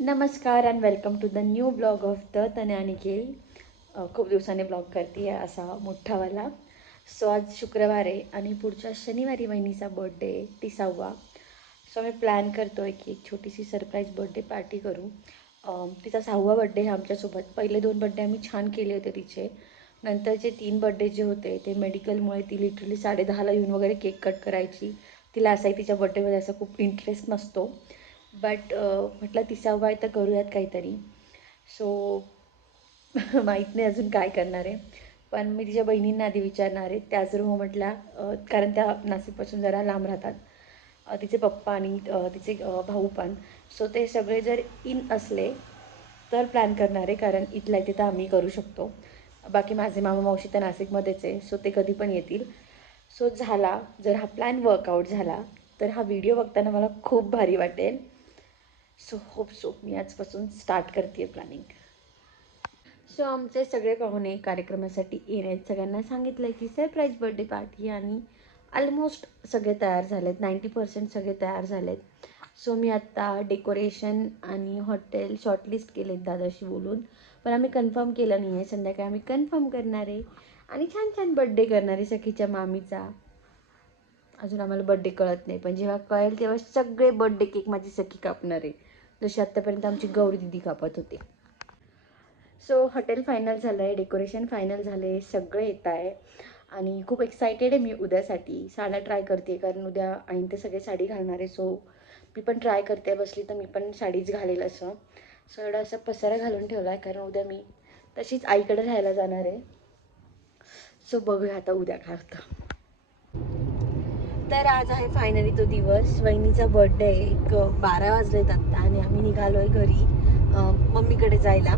नमस्कार and welcome to the new blog of the Tanya Nikhil. खूप दिवसांनी ब्लॉग करते आहे असा मोठावाला. सो आज शुक्रवार आहे आणि पुढच्या शनिवारी वहिनीचा बर्थडे आहे 30वा. सो आम्ही प्लॅन करतो आहे की एक छोटीशी सरप्राईज बर्थडे पार्टी करू. तिचा 6वा बर्थडे आहे आमच्यासोबत. पहिले 2 बर्थडे आम्ही छान केले होते तिचे. नंतरचे 3 बर्थडे जे होते ते मेडिकलमुळे ती लिटरली 10:30ला येऊन वगैरे केक कट करायची. तिला असाही तिच्या बर्थडेमध्ये असा खूप इंटरेस्ट नसतो. बट म्हटलं 30वा आहे तर करूयात काहीतरी. सो माहीत नाही अजून काय करणार आहे. पण मी तिच्या बहिणींना आधी विचारणार आहे. त्या जर हो म्हटल्या, कारण त्या नाशिकपासून जरा लांब राहतात. तिचे पप्पा आणि तिचे भाऊ पण. सो ते सगळे जर इन असले तर प्लॅन करणार आहे, कारण इथल्या इथे तर आम्ही करू शकतो. बाकी माझे मामा मावशी तर नाशिकमध्येच आहे, सो ते कधी पण येतील. सो जर हा प्लॅन वर्कआउट झाला तर हा व्हिडिओ बघताना मला खूप भारी वाटेल. सो मी आजपासून स्टार्ट करते प्लॅनिंग. सो आमचे सगळे पाहुणे कार्यक्रमासाठी येण्यात सगळ्यांना सांगितलं की सरप्राईज बर्थडे पार्टी, आणि ऑलमोस्ट सगळे तयार झालेत. 90% सगळे तयार झालेत. सो मी आत्ता डेकोरेशन आणि हॉटेल शॉर्टलिस्ट केलेत दादाशी बोलून. पण आम्ही कन्फर्म केलं नाही आहे. संध्याकाळी आम्ही कन्फर्म करणार आहे आणि छान छान बड्डे करणार आहे सखीच्या मामीचा. अजून आम्हाला बड्डे कळत नाही, पण जेव्हा कळेल तेव्हा सगळे बड्डे केक माझी सखी कापणार आहे, जशी आत्तापर्यंत आमची गौरी दिदी कापत होते. सो हॉटेल फायनल झालं आहे, डेकोरेशन फायनल झालं आहे, सगळे येत आहे आणि खूप एक्सायटेड आहे मी उद्यासाठी. साड्या ट्राय करते, कारण उद्या ऐन ते सगळे साडी घालणार आहे. सो मी पण ट्राय करते, बसली तर मी पण साडीच घालेल असं. सो एवढा असा पसारा घालून ठेवला आहे, कारण उद्या मी तशीच आईकडे राहायला जाणार आहे. सो बघूया आता उद्या काय होतं. तर आज आहे फायनली तो दिवस. वहिनीचा बर्थडे आहे. एक 12 वाजलेत आत्ता आणि आम्ही निघालो आहे घरी मम्मीकडे जायला.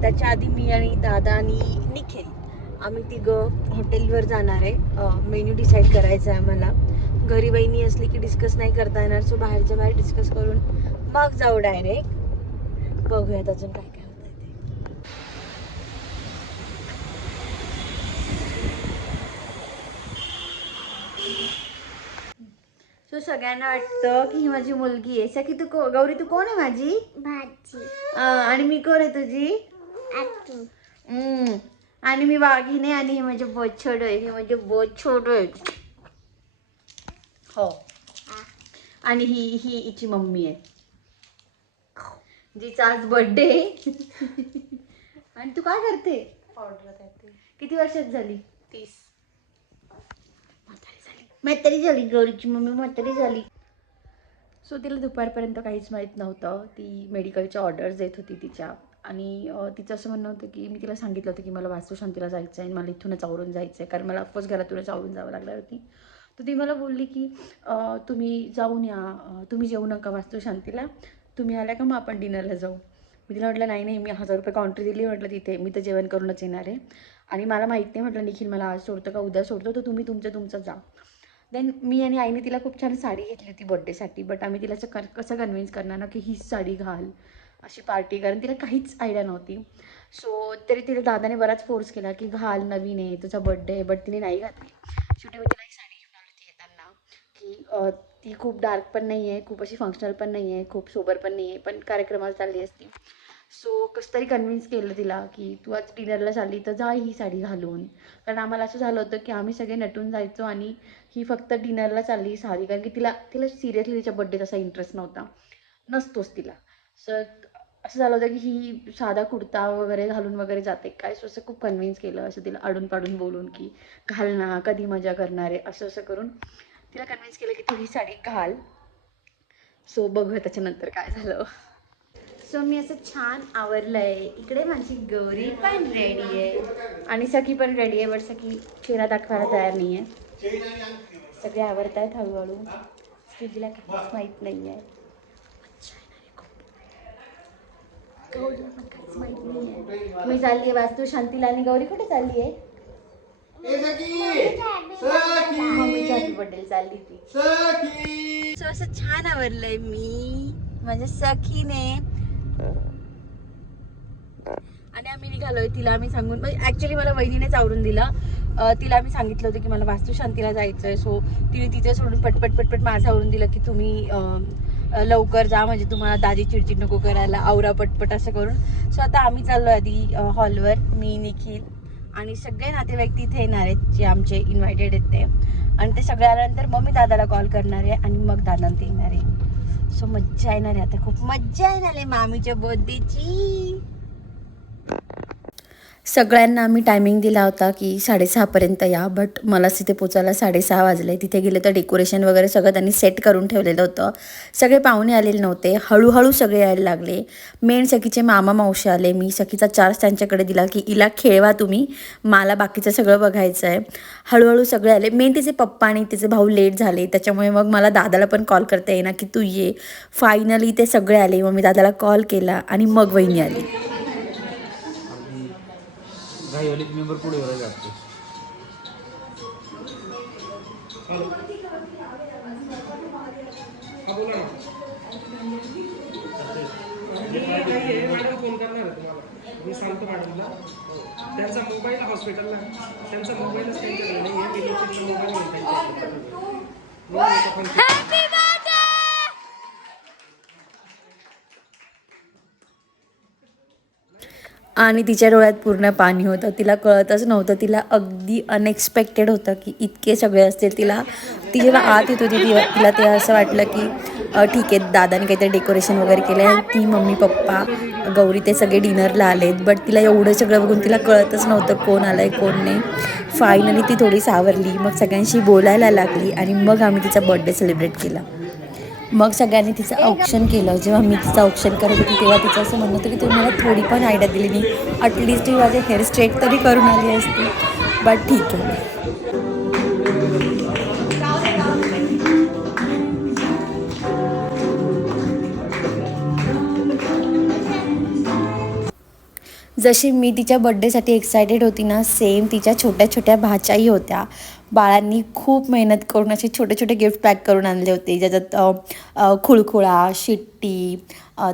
त्याच्या आधी मी आणि दादा आणि निखिल आम्ही तिघं हॉटेलवर जाणार आहे. मेन्यू डिसाईड करायचा आहे आम्हाला. घरी वहिनी असली की डिस्कस नाही करता येणार, सो बाहेरच्या बाहेर डिस्कस करून मग जाऊ डायरेक्ट. बघूयात अजून काय काय होतं ते. सो सगळ्यांना वाटतं की ही माझी मुलगी आहे. सखी तू गौरी तू कोण आहे माझी? भाजी. आणि मी कोण आहे तुझी? आतू. आणि मी वाघीने, आणि हे म्हणजे बछड आहे. हे म्हणजे बछड आहे. हो. आणि ही ही हिची मम्मी आहे, जिचा आज बर्थडे. आणि तू काय करते? ऑर्डर करते. किती वर्षात झाली? 30. म्हातारी झाली गौरीची मम्मी, म्हातारी झाली. सो तिला दुपारपर्यंत काहीच माहीत नव्हतं. ती मेडिकलच्या ऑर्डर्स देत होती तिच्या. आणि तिचं असं म्हणणं होतं की मी तिला सांगितलं होतं की मला वास्तुशांतीला जायचं आहे आणि मला इथूनच आवरून जायचं आहे, कारण मला ऑफकोर्स घरातूनच आवरून जावं लागणार होती. तर ती मला बोलली की तुम्ही जाऊन या, तुम्ही जेवू नका वास्तुशांतीला, तुम्ही आल्या का मग आपण डिनरला जाऊ. मी तिला म्हटलं नाही मी 1000 रुपये काउंट्री दिली, म्हटलं तिथे मी तर जेवण करूनच येणार आहे. आणि मला माहीत नाही, म्हटलं निखिल मला आज सोडतं का उद्या सोडतो, तर तुम्ही तुमचं जा. देन मी आणि आईने तिला खूप छान साडी घेतली होती बड्डेसाठी. बट आम्ही तिला कसं कन्व्हिन्स करणार ना की हीच साडी घाल अशी पार्टी, कारण तिला काहीच आयडिया नव्हती. सो तरी तिला दादाने बराच फोर्स केला की घाल, नवीन आहे, तुझा बड्डे आहे. बट तिने नाही घातली. शेवटी मी तिला एक साडी घेऊन आली होती येताना, की ती खूप डार्क पण नाही आहे, खूप अशी फंक्शनल पण नाही आहे, खूप सोबर पण नाही आहे, पण कार्यक्रमाला चालली असती. सो कसं तरी कन्व्हिन्स केलं तिला की तू आज डिनरला चालली तर जा ही साडी घालून. कारण आम्हाला असं झालं होतं की आम्ही सगळे नटून जायचो आणि ही फक्त डिनरला चालली साडी, कारण की तिला सिरियसली तिच्या बड्डेत असा इंटरेस्ट नसतोच तिला. सर असं झालं होतं की ही साधा कुर्ता वगैरे घालून वगैरे जाते काय. सो असं खूप कन्व्हिन्स केलं, असं तिला आडून पाडून बोलून की घाल ना, कधी मजा करणार आहे, असं करून तिला कन्व्हिन्स केलं की तू ही साडी घाल. सो बघूया त्याच्यानंतर काय झालं. सो मी असं छान आवरलं आहे. इकडे माझी गौरी पण रेडी आहे आणि सखी पण रेडी आहे. बट सखी चेहरा दाखवायला तयार नाही आहे. सगळे आवरत आहेत हळूहळू. स्थितीला काहीच माहीत नाही आहे. गौरीला पण काहीच माहीत नाही आहे. मी चालली आहे वास्तुशांतीला, आणि गौरी कुठे चालली आहे? मम्मीच्या हॅपी बर्थडे चालली ती. सो असं छान आवरलंय मी माझ्या सखीने. आणि आम्ही निघालोय. तिला आम्ही सांगून, ॲक्च्युली मला वहिनीनेच आवरून दिलं. तिला आम्ही सांगितलं होतं की मला वास्तुशांतीला जायचं आहे. सो तिने तिथे सोडून पटपट माझं आवरून दिलं की तुम्ही लवकर जा म्हणजे तुम्हाला दादी चिडचिड नको करायला, आवरा पटपट असं करून. सो आता आम्ही चाललो आधी हॉलवर, मी, निखिल आणि सगळे नातेवाईक तिथे येणार आहेत जे आमचे इन्व्हायटेड आहेत ते. आणि ते सगळे आल्यानंतर मग मी दादाला कॉल करणार आहे आणि मग दादा ते येणार आहे. सो मज्जा येणार आहे, आता खूप मज्जा येणार आहे मामीच्या बर्थडेची. सगळ्यांना आम्ही टायमिंग दिला होता की 6:30पर्यंत या, बट मलाच तिथे पोचायला 6:30 वाजले. तिथे गेले तर डेकोरेशन वगैरे सगळं त्यांनी सेट करून ठेवलेलं होतं. सगळे पाहुणे आलेले नव्हते, हळूहळू सगळे यायला लागले. मेन सखीचे मामा मावशी आले. मी सखीचा चार्ज त्यांच्याकडे दिला की हिला खेळवा तुम्ही, मला बाकीचं सगळं बघायचं आहे. हळूहळू सगळे आले. मेन तिचे पप्पा आणि तिचे भाऊ लेट झाले, त्याच्यामुळे मग मला दादाला पण कॉल करता येईना की तू ये. फायनली ते सगळे आले. मग मी दादाला कॉल केला आणि मग वहिनी आली. गाईवाले मेंबर पुढे वरायला लागते. फोन करणार आहे तुम्हाला, मी सांगतो मॅडमला. त्यांचा मोबाईल हॉस्पिटलला, त्यांचा मोबाईलच त्यांच्याकडे नाही आहे. इलेक्ट्रिकचा मोबाईल नाही त्यांच्याकडे. आणि तिच्या डोळ्यात पूर्ण पाणी होतं. तिला कळतच नव्हतं, तिला अगदी अनएक्सपेक्टेड होतं की इतके सगळे असतील. ती जेव्हा आत येत होती तिला ते असं वाटलं की ठीक आहे, दादाने काहीतरी डेकोरेशन वगैरे केलं आहे, ती मम्मी पप्पा गौरी ते सगळे डिनरला आलेत. बट तिला एवढं सगळं बघून तिला कळतच नव्हतं कोण आलं आहे कोण नाही. फायनली ती थोडी सावरली, मग सगळ्यांशी बोलायला लागली आणि मग आम्ही तिचा बर्थडे सेलिब्रेट केला. मग सगळ्यांनी तिचं औक्षण केलं. जेव्हा मी तिचं औक्षण करत होती तेव्हा तिचं असं म्हणणं होतं की तुम्ही मला थोडी पण आयडिया दिली नाही, ॲटलिस्ट ती माझे हेअर स्ट्रेट तरी करून आली असती. बट ठीक आहे. जशी मी तिच्या बड्डेसाठी एक्सायटेड होती ना, सेम तिच्या छोट्या छोट्या भाच्याही होत्या. बाळांनी खूप मेहनत करून असे छोटे छोटे गिफ्ट पॅक करून आणले होते, ज्याच्यात खुळखुळा, शिट्टी,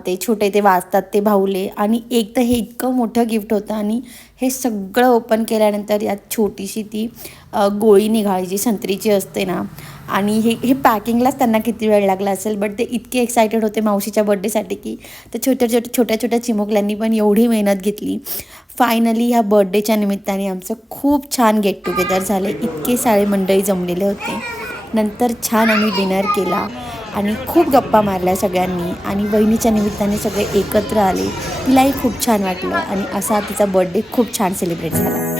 ते छोटे ते वाजतात ते भाऊले, आणि एक तर हे इतकं मोठं गिफ्ट होतं. आणि हे सगळं ओपन केल्यानंतर यात छोटीशी ती गोळी निघाली जी संत्रीची असते ना, आणि हे पॅकिंगलाच त्यांना किती वेळ लागला असेल. बट ते इतके एक्सायटेड होते मावशीच्या बड्डेसाठी की त्या छोट्या छोट्या चिमुकल्यांनी पण एवढी मेहनत घेतली. फायनली ह्या बर्थडेच्या निमित्ताने आमचं खूप छान गेट टुगेदर झाले. इतके सारे मंडळी जमलेले होते. नंतर छान आम्ही डिनर केला आणि खूप गप्पा मारल्या सगळ्यांनी, आणि वहिनीच्या निमित्ताने सगळे एकत्र आले. तिलाही खूप छान वाटलं आणि असा तिचा बर्थडे खूप छान सेलिब्रेट झाला.